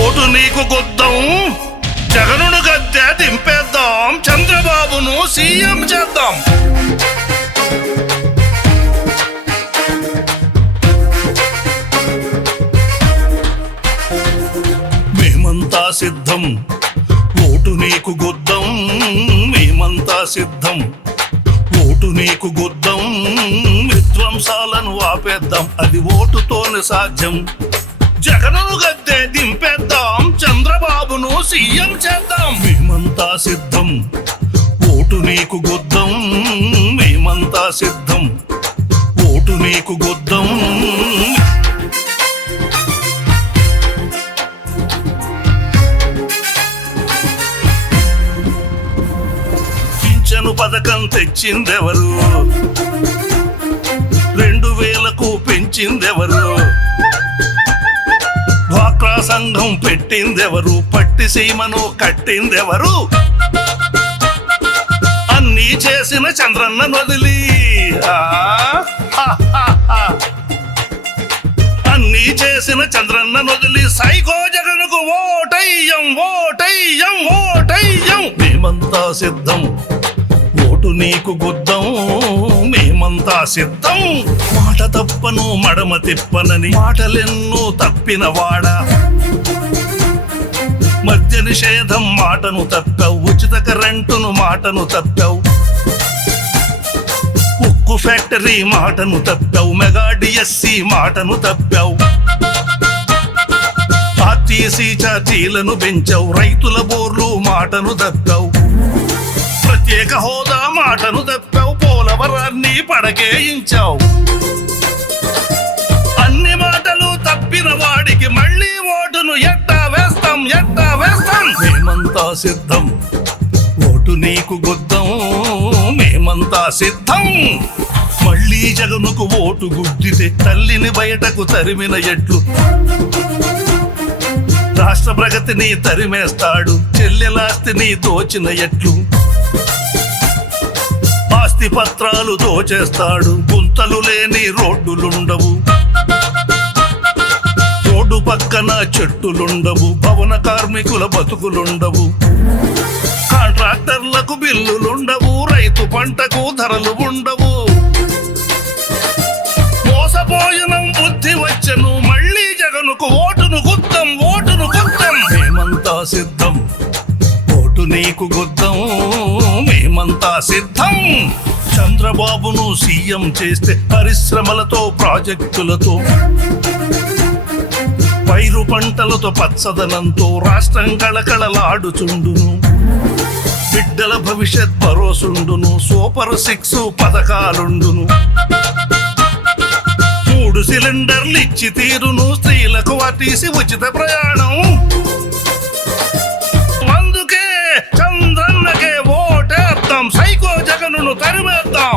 Vote నీకు గుద్దం, జగనును గద్దె దింపేద్దాం, చంద్రబాబును CM చేద్దాం. మేమంతా సిద్ధం, ఓటు నీకు గుద్దం, మేమంతా సిద్ధం, ఓటు నీకు గుద్దం, విధ్వంసాలను ఆపేద్దాం, అది ఓటుతోనే సాధ్యం. జగనును గద్దె దింపేద్దాం, చంద్రబాబును సీఎం చేద్దాం. మేమంతా సిద్ధం, ఓటు నీకు గుద్దం, మేమంతా సిద్ధం, ఓటు నీకు గుద్దం. పింఛను పథకం తెచ్చిందెవరు? 2000కు పెంచిందెవరు? డ్వాక్రా సంఘం పెట్టిందెవరు? పట్టి సీమను కట్టిందెవరు? అన్నీ చేసిన చంద్రన్న వదిలి, అన్నీ చేసిన చంద్రన్న వదిలి సైకో జగన్కు ఓటయ్యం, ఓటయ్యం, ఓటయ్యం. మేమంతా సిద్ధం, ఓటు నీకు గుద్దం, మేమంతా సిద్ధం. మాట తప్పను మడమ తిప్పనని మాటలెన్నో తప్పిన వాడా, మద్య నిషేధం మాటను తప్పావు, ఉచిత కరెంటును మాటను తప్పావు, ఉక్కు ఫ్యాక్టరీ మాటను తప్పావు, మెగా డిఎస్సి మాటను తప్పావు, ఆర్టీసీ ఛార్జీలను పెంచావు, రైతుల బోర్లు మాటను తప్పావు, ప్రత్యేక హోదా మాటను తప్పావు, పోలవరాన్ని పడకేయించావు. అన్ని మాటలు తప్పిన వాడికి మళ్ళీ ఓటును ఎట్టా వేస్తాం, ఎట్టా వేస్తాం. మేమంతా సిద్ధం, ఓటు నీకు గుద్దం, మేమంతా సిద్ధం. మళ్ళీ జగనుకు ఓటు గుద్దితే తల్లిని బయటకు తరిమిన ఎట్లు, రాష్ట్ర ప్రగతిని తరిమేస్తాడు, చెల్లెలాస్తిని దోచిన ఎట్లు, ఆస్తి పత్రాలు దోచేస్తాడు, గుంతలు లేని రోడ్డులుండవు, రోడ్డు పక్కన చెట్టులుండవు, భవన కార్మికుల బతుకులుండవు, కాంట్రాక్టర్లకు బిల్లులుండవు, రైతు పంటకు ధరలు ఉండవు. మోసపోయిన బుద్ధి వచ్చను, మళ్ళీ జగనుకు ఓటును గుద్దం, ఓటును గుద్దం. మేమంతా సిద్ధం, ఓటు నీకు గుద్దం, మేమంతా సిద్ధం. చంద్రబాబును సీఎం చేస్తే పరిశ్రమలతో, ప్రాజెక్టులతో, పైరు పంటలతో, పచ్చదనంతో రాష్ట్రం కళకళలాడుచుండును, బిడ్డల భవిష్యత్ భరోసుండును, సూపర్ 6 పథకాలుండును, 3 సిలిండర్లు ఇచ్చి తీరును, స్త్రీలకు ఆర్టీసీ ఉచిత ప్రయాణం. అందుకే చంద్రన్నకే ఓటేద్దాం, సైకో జగనును తరిమేద్దాం.